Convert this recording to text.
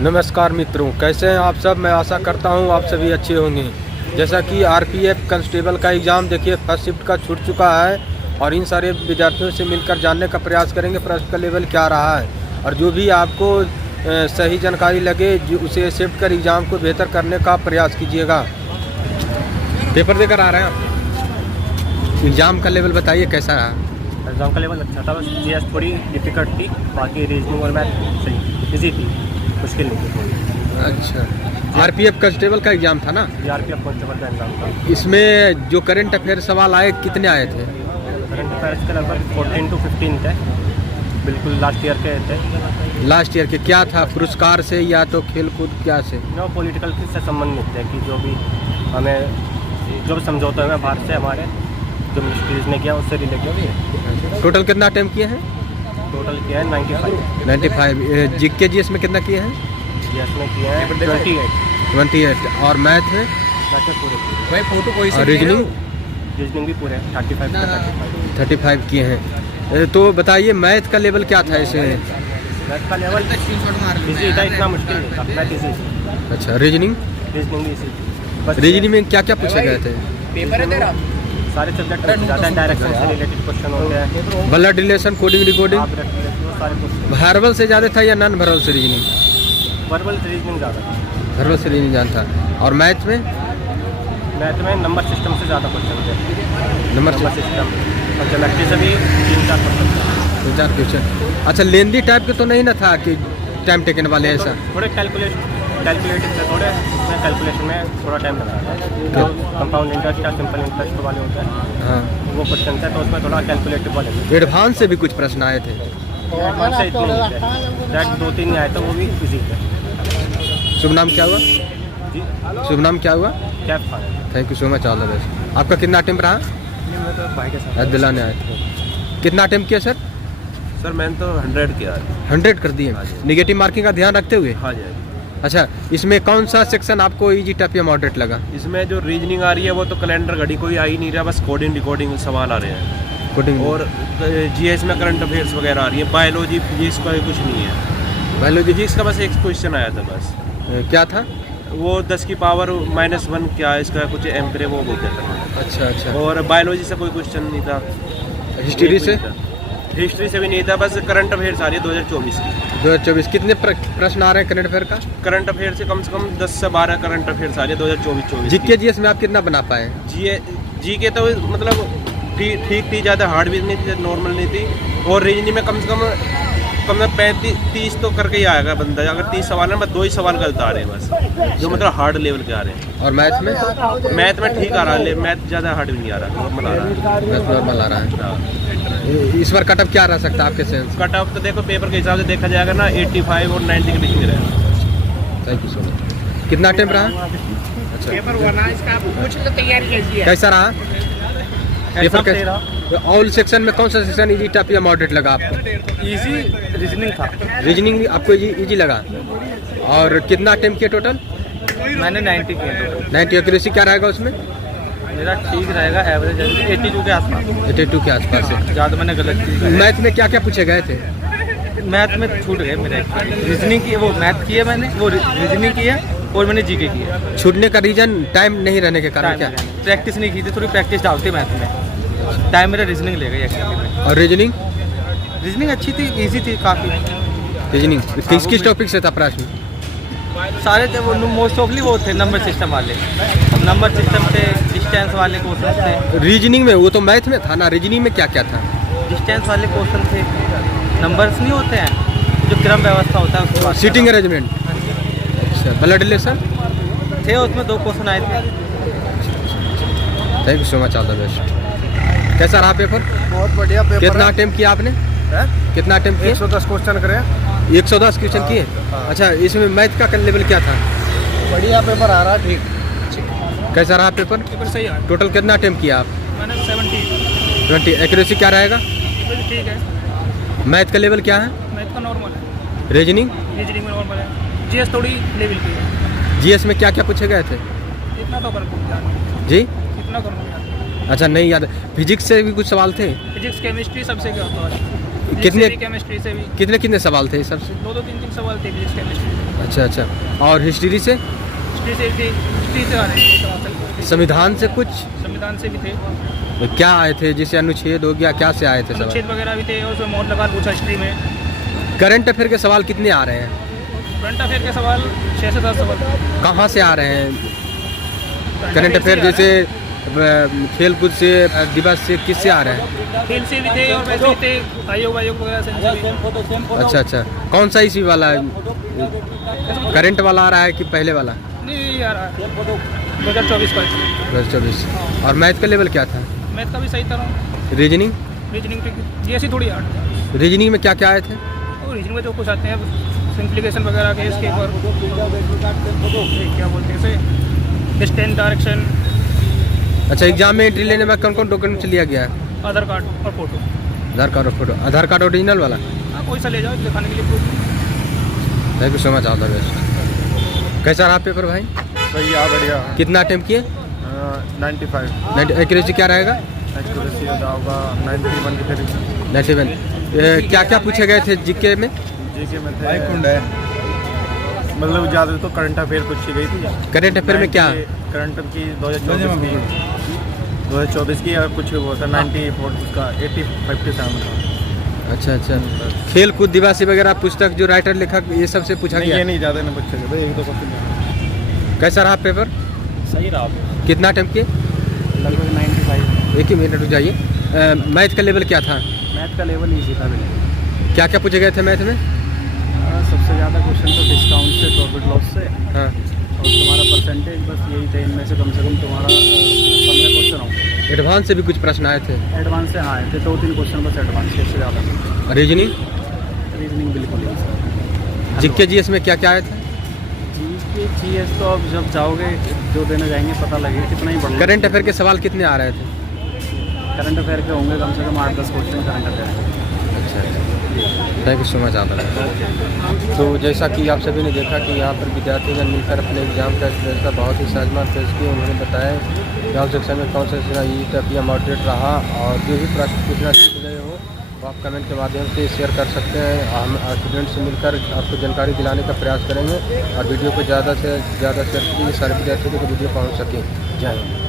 नमस्कार मित्रों, कैसे हैं आप सब। मैं आशा करता हूं आप सभी अच्छे होंगे। जैसा कि आरपीएफ कांस्टेबल का एग्ज़ाम देखिए फर्स्ट शिफ्ट का छूट चुका है और इन सारे विद्यार्थियों से मिलकर जानने का प्रयास करेंगे प्रश्न का लेवल क्या रहा है और जो भी आपको सही जानकारी लगे उसे शिफ्ट कर एग्ज़ाम को बेहतर करने का प्रयास कीजिएगा। पेपर देकर आ रहे हैं आप, एग्ज़ाम का लेवल बताइए कैसा रहा। एग्ज़ाम का लेवल अच्छा था, बस जीएस थोड़ी डिफिकल्ट थी, बाकी रीजनिंग और मैथ सही इजी थी, मुश्किल नहीं थी थोड़ी। अच्छा, आरपीएफ कांस्टेबल का एग्ज़ाम था ना? आरपीएफ कांस्टेबल का एग्ज़ाम था। इसमें जो करंट अफेयर सवाल आए कितने आए थे? करंट अफेयर्स के लगभग 14 to 15 थे, बिल्कुल लास्ट ईयर के थे। लास्ट ईयर के क्या था, पुरस्कार से या तो खेल कूद क्या से? नो, पॉलिटिकल से संबंधित है कि जो भी हमें जो भी समझौता है बाहर से हमारे जो मिनिस्ट्रीज ने किया उससे रिलेटेड भी है। टोटल कितना अटेम्प्ट किए हैं? टोटल किया है 95। जीके जीएस में कितना किए हैं? जीएस में किए हैं 28 और मैथ में? मैथ में पूरे और रीजनिंग? रीजनिंग भी पूरे 35 किए हैं। तो बताइए मैथ का लेवल क्या था इसे? मैथ का लेवल इजी था, इतना मुश्किल नहीं था, मैथ इजी थी। अच्छा, रीजनिंग भी इजी थी। बस रीजनिंग में क्या क्या पूछे गए थे? पेपर है तेरा, सारे सब्जेक्ट ज़्यादा डायरेक्शन से रिलेटेड क्वेश्चन होते हैं, ब्लड रिलेशन, कोडिंग, डिकोडिंग। सारे क्वेश्चन वर्बल से ज़्यादा था या नॉन वर्बल से रीजनिंग? वर्बल रीजनिंग ज़्यादा था, वर्बल से रीजनिंग जानता। और मैथ में? मैथ में नंबर सिस्टम से ज़्यादा क्वेश्चन थे। नंबर सिस्टम और ज्योमेट्री से भी 3-4 क्वेश्चन। अच्छा, लेंदी टाइप के तो नहीं ना था कि टाइम टेकन वाले ऐसा? थोड़े कैलकुलेटिव थे, थोड़े उसमें कैलकुलेशन में थोड़ा टाइम लगा था। जो कंपाउंड इंटरेस्ट या सिंपल इंटरेस्ट वाले होते हैं, हाँ, वो क्वेश्चन थे, तो उसमें थोड़ा कैलकुलेटिव वाले थे। एडवांस से भी कुछ प्रश्न आए थे? एडवांस से इतने नहीं थे, डायरेक्ट 2-3 आए थे, वो भी इजी थे। शुभ नाम क्या हुआ? जी, शुभ नाम क्या हुआ? कैप था। Thank you so much, all the best. आपका कितना अटेम्प्ट रहा? मैं तो भाई के साथ दिलाने आए थे। कितना अटेम्प्ट किया सर? सर मैंने तो 100 किया है। 100 कर दिए? निगेटिव मार्किंग का ध्यान रखते हुए? हाँ जी। अच्छा, इसमें कौन सा सेक्शन आपको इजी टफ या मॉडरेट लगा? इसमें जो रीजनिंग आ रही है वो तो कैलेंडर घड़ी कोई आ ही नहीं रहा, बस कोडिंग डिकोडिंग सवाल आ रहे हैं। कोडिंग और जीएस में करंट अफेयर्स वगैरह आ रही है। बायोलॉजी फिजिक्स का कुछ नहीं है। बायोलॉजी फिजिक्स का बस एक क्वेश्चन आया था बस। क्या था वो 10 की पावर -1 क्या है इसका कुछ एम्परे वो बोलते थे। अच्छा अच्छा। और बायोलॉजी से कोई क्वेश्चन नहीं था। हिस्ट्री से? हिस्ट्री से भी नहीं था, बस करंट अफेयर्स आ रही है 2024 की। 2024 कितने प्रश्न आ रहे हैं करंट अफेयर का? करंट अफेयर से कम 10 से 12 करंट अफेयर्स आ रही है 2024 जीके जीएस में आप कितना बना पाए? जी के तो मतलब ठीक थी, ज़्यादा हार्ड भी नहीं थी, नॉर्मल नहीं थी। और रीजनिंग में कम से कम 35-30 तो करके ही आएगा बंदा। अगर 30 सवाल है, बस 2 ही सवाल गलत आ रहे हैं बस, जो मतलब हार्ड लेवल के आ रहे हैं। और मैथ में? मैथ में ठीक आ रहा है, मैथ ज़्यादा हार्ड भी नहीं आ रहा, नॉर्मल आ रहा है। मैथ नॉर्मल आ रहा है। इस बार कट ऑफ क्या रह सकता है आपके सेंस? कट ऑफ तो देखो पेपर के हिसाब से देखा जाएगा ना, 85 और 90 के बीच में रहेगा। Thank you so much. कितना अटेम्प्ट रहा? अच्छा, पेपर हुआ ना इसका, आप कुछ तो तैयारी कैसी है? कैसा रहा पेपर? कैसा? ऑल सेक्शन में कौन सा सेक्शन इजी टफ या मॉडरेट लगा आपको? इजी रीजनिंग था। रीजनिंग आपको इजी लगा? और कितना अटेम्प्ट किया टोटल? मैंने 90 किया। 90। एक्यूरेसी क्या रहेगा उसमें? मेरा ठीक रहेगा, एवरेज 82 के आसपास। 82 के आसपास है। ज़्यादा मैंने गलत की। मैथ में क्या क्या पूछे गए थे? मैथ में छूट गए मेरे। रीजनिंग की, वो मैथ की है मैंने, वो रीजनिंग की है और मैंने जीके की है। छूटने का रीजन टाइम नहीं रहने के कारण क्या? प्रैक्टिस नहीं की थी, थोड़ी प्रैक्टिस डालती मैथ में, टाइम मेरा रीजनिंग ले गई एक्चुअली में। और रीजनिंग? रीजनिंग अच्छी थी, इजी थी काफ़ी। रीजनिंग किस टॉपिक से था प्रश्न? सारे थे वो, मोस्ट ऑफली वो थे नंबर सिस्टम वाले। नंबर सिस्टम थे, डिस्टेंस वाले क्वेश्चन थे। रीजनिंग में वो तो मैथ में था ना, रीजनिंग में क्या क्या था? डिस्टेंस वाले क्वेश्चन थे, नंबर्स नहीं होते हैं, जो क्रम व्यवस्था होता है उसके बाद। Seating arrangement? अच्छा, ब्लड रिलेशन थे, उसमें 2 क्वेश्चन आए थे। Thank you so much, all the best. कैसा रहा पेपर? बहुत बढ़िया पेपर। कितना अटेम्प्ट किया आपने? कितना अटेम्प्ट किया? 110 क्वेश्चन करे। 110 क्वेश्चन किए? अच्छा, इसमें मैथ का लेवल क्या था? बढ़िया पेपर आ रहा है, ठीक। कैसा रहा पेपर? पेपर सही है। टोटल कितना अटेम्प्ट किया आप? मैंने 70। 20। एक्यूरेसी क्या रहेगा? ठीक है। मैथ का लेवल क्या है? मैथ का नॉर्मल है, रीजनिंग? रीजनिंग में नॉर्मल है, जीएस थोड़ी लेवल की है। जीएस में क्या क्या पूछे गए थे? इतना तो कर जी? इतना करूँगा। अच्छा, नहीं याद। फिजिक्स से भी कुछ सवाल थे? फिजिक्स केमिस्ट्री सबसे क्या होता है? कितने केमिस्ट्री से भी कितने कितने सवाल थे सबसे? 2-3 सवाल थे फिजिक्स केमिस्ट्री अच्छा अच्छा। और हिस्ट्री से? हिस्ट्री से भी हिस्ट्री से आ रहे हैं, संविधान से कुछ संविधान से भी थे, क्या आए थे? जैसे अनुच्छेद हो गया, क्या से आए थे सवाल? अनुच्छेद वगैरह भी थे और उसमें मोहन लगा पूछा हिस्ट्री में। करंट अफेयर के सवाल कितने आ रहे हैं? करंट अफेयर के सवाल 6 से 7 सवाल। कहाँ से आ रहे हैं करंट अफेयर? जैसे खेल कूद से, दिवस से, किससे आ रहे हैं? खेल से भी थे और वैसे भी थे, आयोग वगैरह से भी। अच्छा अच्छा। कौन सा इसी वाला करंट वाला आ रहा है कि पहले वाला? नहीं आ रहा है 2024 का। 2024। और मैथ का लेवल क्या था? मैथ का भी सही था। रीजनिंग? रीजनिंग ये ऐसी थोड़ी हार्ड। रीजनिंग में क्या क्या आए थे? और रीजनिंग में जो कुछ आते हैं सिंप्लीकेशन वगैरह के, इसके ऊपर क्या बोलते हैं इसे, डिस्टेंस, डायरेक्शन। अच्छा, एग्जाम में एंट्री लेने में कौन कौन डॉक्यूमेंट लिया गया है? आधार कार्ड और फोटो। आधार कार्ड और फोटो। आधार कार्ड ओरिजिनल वाला? हाँ, कोई सा ले जाओ दिखाने के लिए proof. Thank you so much, all the best. कैसा रहा पेपर भाई? सही है, बढ़िया। कितना अटेम्प्ट किए? 95। एक्यूरेसी क्या रहेगा? एक्यूरेसी होगा 91 के करीब। 97। क्या क्या पूछे गए थे जीके में? जीके में थे मतलब ज़्यादा तो करंट अफेयर पूछी गई थी। करंट अफेयर में क्या? करंट की 2024 की और कुछ वो था 94 उसका 85 था। अच्छा अच्छा। खेल कूद दिवस वगैरह पुस्तक जो राइटर लेखक ये सब से पूछा गया? ये नहीं, ज़्यादा नहीं पूछे गए, एक दो क्वेश्चन। कैसा रहा पेपर? सही रहा। कितना अटेम्प्ट किए? लगभग 95। एक ही मिनट रुक जाइए। मैथ का लेवल क्या था? मैथ का लेवल ईजी था बिल्कुल। क्या क्या पूछे गए थे मैथ में? सबसे ज़्यादा क्वेश्चन तो डिस्काउंट से, प्रॉफिट लॉस से, हाँ। और तुम्हारा परसेंटेज, बस यही थे। इनमें से कम तुम्हारा 15 क्वेश्चन हो। एडवांस से भी कुछ प्रश्न आए थे? एडवांस से हाँ आए थे 2-3 क्वेश्चन बस एडवांस से, इससे ज़्यादा। रीजनिंग? रीजनिंग बिल्कुल नहीं। जीके जीएस में क्या क्या आए थे? जीएस तो अब जब जाओगे, जो देने जाएंगे पता लगेगा कितना ही बढ़ेगा। करंट अफेयर के सवाल कितने आ रहे थे? करंट अफेयर के होंगे कम से कम 8-10 क्वेश्चन करंट अफेयर। अच्छा अच्छा। थैंक यू सो मच आता है। तो जैसा कि आप सभी ने देखा कि यहाँ पर विद्यार्थीगण मिलकर अपने एग्जाम का एक्सपीरियंस का बहुत ही साजमान पेश किए। उन्होंने बताया गाँव सेक्शन में कौन सा टफ या मॉडरेट रहा, और जो भी प्रश्न पूछना सीख गए हो वो आप कमेंट के माध्यम से शेयर कर सकते हैं। हम स्टूडेंट से मिलकर आपको जानकारी दिलाने का प्रयास करेंगे और वीडियो को ज़्यादा से ज़्यादा शेयर कीजिए, सारे विद्यार्थियों को वीडियो पहुँच सके। जय हिंद।